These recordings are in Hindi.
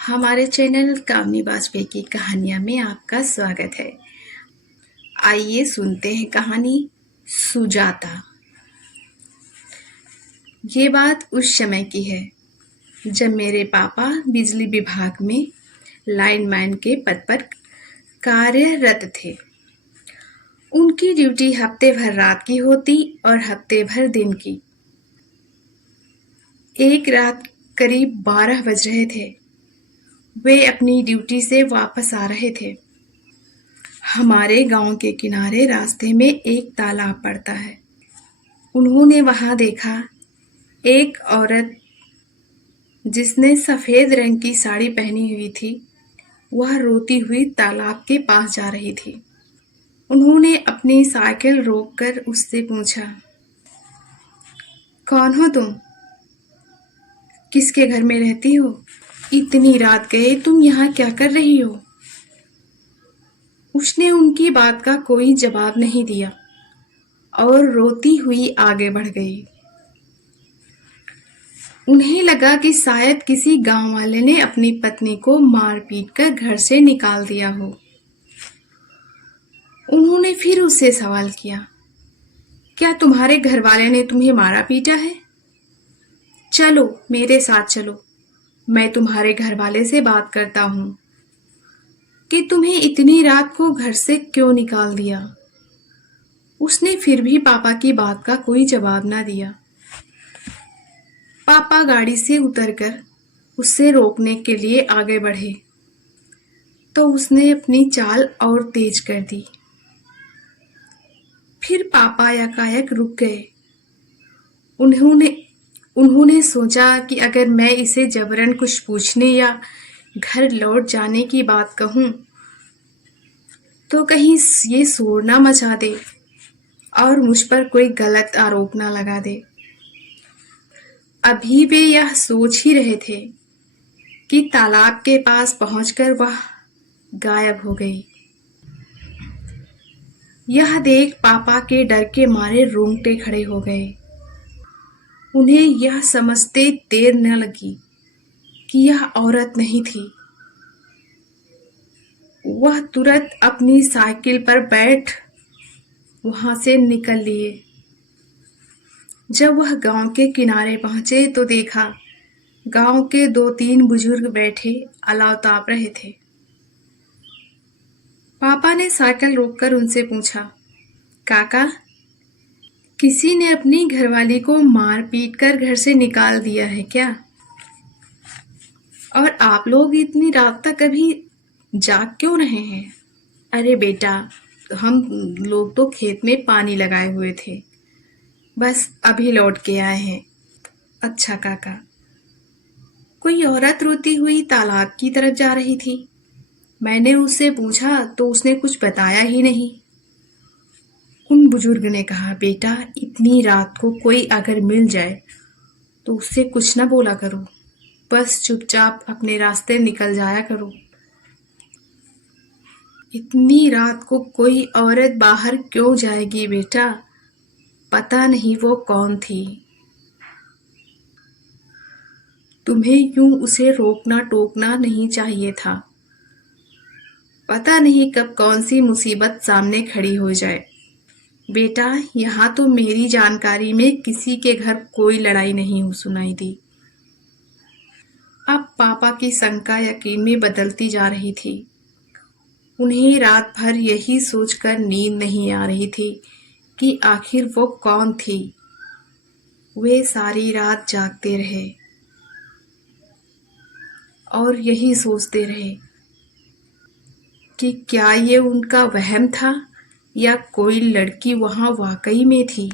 हमारे चैनल कामनी वाजपेयी की कहानियाँ में आपका स्वागत है। आइए सुनते हैं कहानी सुजाता। ये बात उस समय की है जब मेरे पापा बिजली विभाग में लाइनमैन के पद पर कार्यरत थे। उनकी ड्यूटी हफ्ते भर रात की होती और हफ्ते भर दिन की। एक रात करीब 12 बज रहे थे। वे अपनी ड्यूटी से वापस आ रहे थे। हमारे गांव के किनारे रास्ते में एक तालाब पड़ता है। उन्होंने वहां देखा एक औरत जिसने सफेद रंग की साड़ी पहनी हुई थी, वह रोती हुई तालाब के पास जा रही थी। उन्होंने अपनी साइकिल रोककर उससे पूछा, कौन हो तुम? किसके घर में रहती हो? इतनी रात गए तुम यहाँ क्या कर रही हो? उसने उनकी बात का कोई जवाब नहीं दिया और रोती हुई आगे बढ़ गई। उन्हें लगा कि शायद किसी गांव वाले ने अपनी पत्नी को मार पीट कर घर से निकाल दिया हो। उन्होंने फिर उससे सवाल किया, क्या तुम्हारे घर वाले ने तुम्हें मारा पीटा है? चलो मेरे साथ चलो, मैं तुम्हारे घर वाले से बात करता हूँ कि तुम्हें इतनी रात को घर से क्यों निकाल दिया। उसने फिर भी पापा की बात का कोई जवाब ना दिया। पापा गाड़ी से उतरकर उससे रोकने के लिए आगे बढ़े तो उसने अपनी चाल और तेज कर दी। फिर पापा एकाएक रुक गए। उन्होंने सोचा कि अगर मैं इसे जबरन कुछ पूछने या घर लौट जाने की बात कहूं तो कहीं ये शोर ना मचा दे और मुझ पर कोई गलत आरोप ना लगा दे। अभी वे यह सोच ही रहे थे कि तालाब के पास पहुंचकर वह गायब हो गई। यह देख पापा के डर के मारे रोंगटे खड़े हो गए। उन्हें यह समझते देर न लगी कि यह औरत नहीं थी। वह तुरंत अपनी साइकिल पर बैठ वहां से निकल लिए। जब वह गांव के किनारे पहुंचे तो देखा गांव के 2-3 बुजुर्ग बैठे अलाव ताप रहे थे। पापा ने साइकिल रोककर उनसे पूछा, काका, किसी ने अपनी घरवाली को मार पीट कर घर से निकाल दिया है क्या? और आप लोग इतनी रात तक अभी जाग क्यों रहे हैं? अरे बेटा, हम लोग तो खेत में पानी लगाए हुए थे, बस अभी लौट के आए हैं। अच्छा काका। कोई औरत रोती हुई तालाब की तरफ जा रही थी। मैंने उससे पूछा तो उसने कुछ बताया ही नहीं। उन बुजुर्ग ने कहा, बेटा, इतनी रात को कोई अगर मिल जाए तो उससे कुछ ना बोला करो, बस चुपचाप अपने रास्ते निकल जाया करो। इतनी रात को कोई औरत बाहर क्यों जाएगी बेटा? पता नहीं वो कौन थी। तुम्हें यूं उसे रोकना टोकना नहीं चाहिए था। पता नहीं कब कौन सी मुसीबत सामने खड़ी हो जाए। बेटा, यहाँ तो मेरी जानकारी में किसी के घर कोई लड़ाई नहीं सुनाई दी। अब पापा की शंका यकीन में बदलती जा रही थी। उन्हें रात भर यही सोचकर नींद नहीं आ रही थी कि आखिर वो कौन थी। वे सारी रात जागते रहे और यही सोचते रहे कि क्या ये उनका वहम था या कोई लड़की वहां वाकई में थी।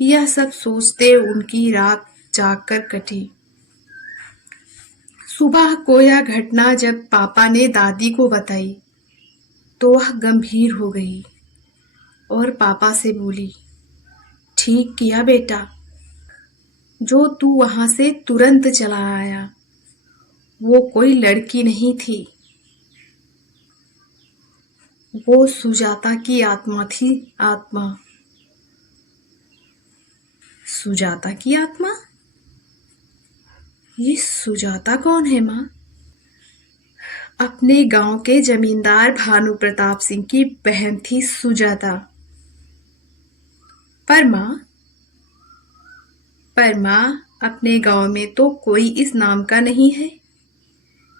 यह सब सोचते उनकी रात जागकर कटी। सुबह को यह घटना जब पापा ने दादी को बताई तो वह गंभीर हो गई और पापा से बोली, ठीक किया बेटा, जो तू वहां से तुरंत चला आया। वो कोई लड़की नहीं थी, वो सुजाता की आत्मा थी। आत्मा। सुजाता की आत्मा? ये सुजाता कौन है माँ? अपने गांव के जमींदार भानु प्रताप सिंह की बहन थी सुजाता। पर माँ अपने गांव में तो कोई इस नाम का नहीं है।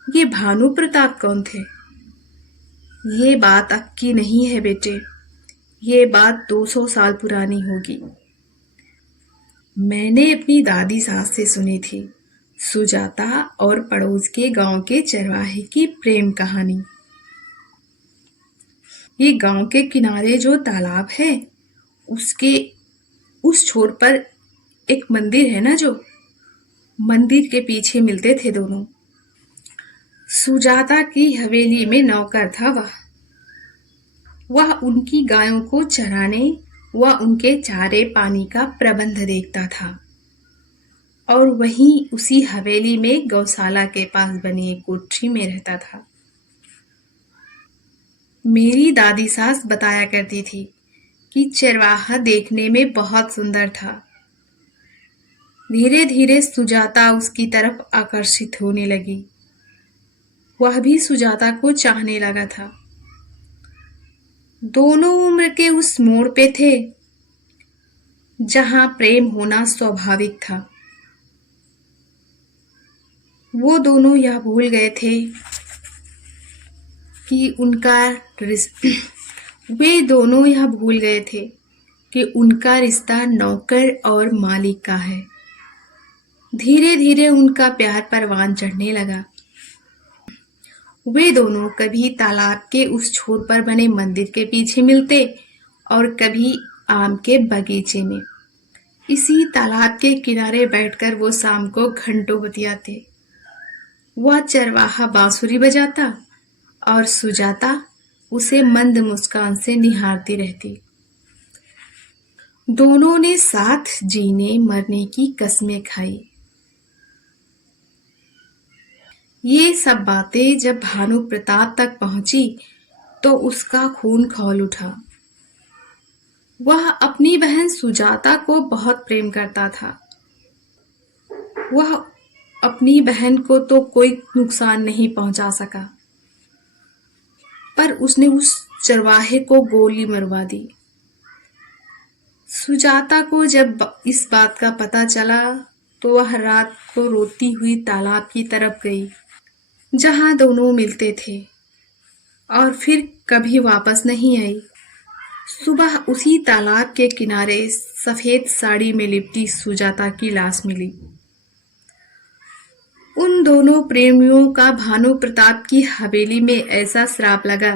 ये भानु प्रताप कौन थे? ये बात अब की नहीं है बेटे, ये बात 200 साल पुरानी होगी। मैंने अपनी दादी सास से सुनी थी सुजाता और पड़ोस के गांव के चरवाहे की प्रेम कहानी। ये गांव के किनारे जो तालाब है उसके उस छोर पर एक मंदिर है ना, जो मंदिर के पीछे मिलते थे दोनों। सुजाता की हवेली में नौकर था वह उनकी गायों को चराने व उनके चारे पानी का प्रबंध देखता था और वहीं उसी हवेली में गौशाला के पास बनी एक कोठरी में रहता था। मेरी दादी सास बताया करती थी कि चरवाहा देखने में बहुत सुंदर था। धीरे धीरे सुजाता उसकी तरफ आकर्षित होने लगी। वह भी सुजाता को चाहने लगा था। दोनों उम्र के उस मोड़ पे थे जहां प्रेम होना स्वाभाविक था। वो दोनों यह भूल गए थे कि उनका रिश्ता नौकर और मालिक का है। धीरे धीरे उनका प्यार परवान चढ़ने लगा। वे दोनों कभी तालाब के उस छोर पर बने मंदिर के पीछे मिलते और कभी आम के बगीचे में। इसी तालाब के किनारे बैठकर वो शाम को घंटों बतियाते। वह चरवाहा बांसुरी बजाता और सुजाता उसे मंद मुस्कान से निहारती रहती। दोनों ने साथ जीने मरने की कस्में खाई। ये सब बातें जब भानु प्रताप तक पहुंची तो उसका खून खौल उठा। वह अपनी बहन सुजाता को बहुत प्रेम करता था। वह अपनी बहन को तो कोई नुकसान नहीं पहुंचा सका, पर उसने उस चरवाहे को गोली मरवा दी। सुजाता को जब इस बात का पता चला तो वह रात को रोती हुई तालाब की तरफ गई जहां दोनों मिलते थे और फिर कभी वापस नहीं आई। सुबह उसी तालाब के किनारे सफेद साड़ी में लिपटी सुजाता की लाश मिली। उन दोनों प्रेमियों का भानु प्रताप की हवेली में ऐसा श्राप लगा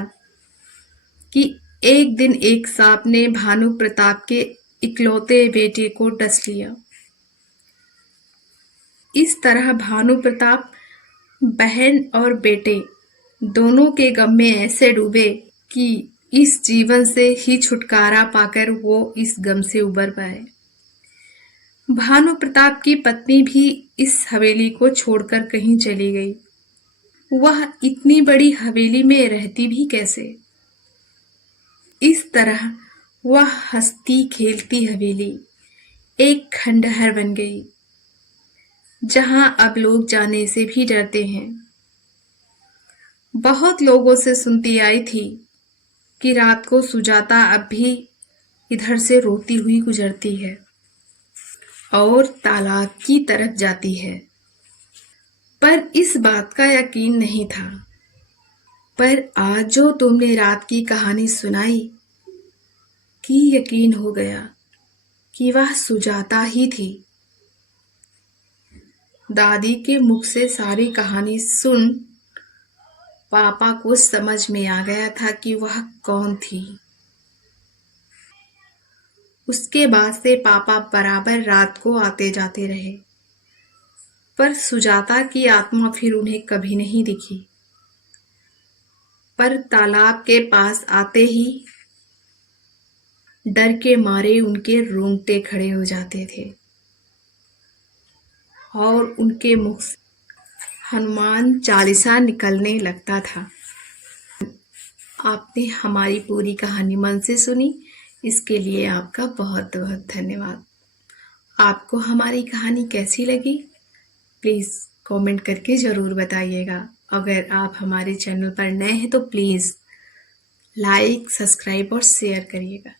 कि एक दिन एक सांप ने भानु प्रताप के इकलौते बेटे को डस लिया। इस तरह भानु प्रताप बहन और बेटे दोनों के गम में ऐसे डूबे कि इस जीवन से ही छुटकारा पाकर वो इस गम से उबर पाए। भानु प्रताप की पत्नी भी इस हवेली को छोड़कर कहीं चली गई। वह इतनी बड़ी हवेली में रहती भी कैसे? इस तरह वह हंसती खेलती हवेली एक खंडहर बन गई जहां अब लोग जाने से भी डरते हैं। बहुत लोगों से सुनती आई थी कि रात को सुजाता अब भी इधर से रोती हुई गुजरती है और तालाब की तरफ जाती है, पर इस बात का यकीन नहीं था। पर आज जो तुमने रात की कहानी सुनाई कि यकीन हो गया कि वह सुजाता ही थी। दादी के मुख से सारी कहानी सुन पापा को समझ में आ गया था कि वह कौन थी। उसके बाद से पापा बराबर रात को आते जाते रहे, पर सुजाता की आत्मा फिर उन्हें कभी नहीं दिखी। पर तालाब के पास आते ही डर के मारे उनके रोंगटे खड़े हो जाते थे और उनके मुख से हनुमान चालीसा निकलने लगता था। आपने हमारी पूरी कहानी मन से सुनी, इसके लिए आपका बहुत बहुत धन्यवाद। आपको हमारी कहानी कैसी लगी? प्लीज़ कमेंट करके ज़रूर बताइएगा। अगर आप हमारे चैनल पर नए हैं तो प्लीज़ लाइक, सब्सक्राइब और शेयर करिएगा।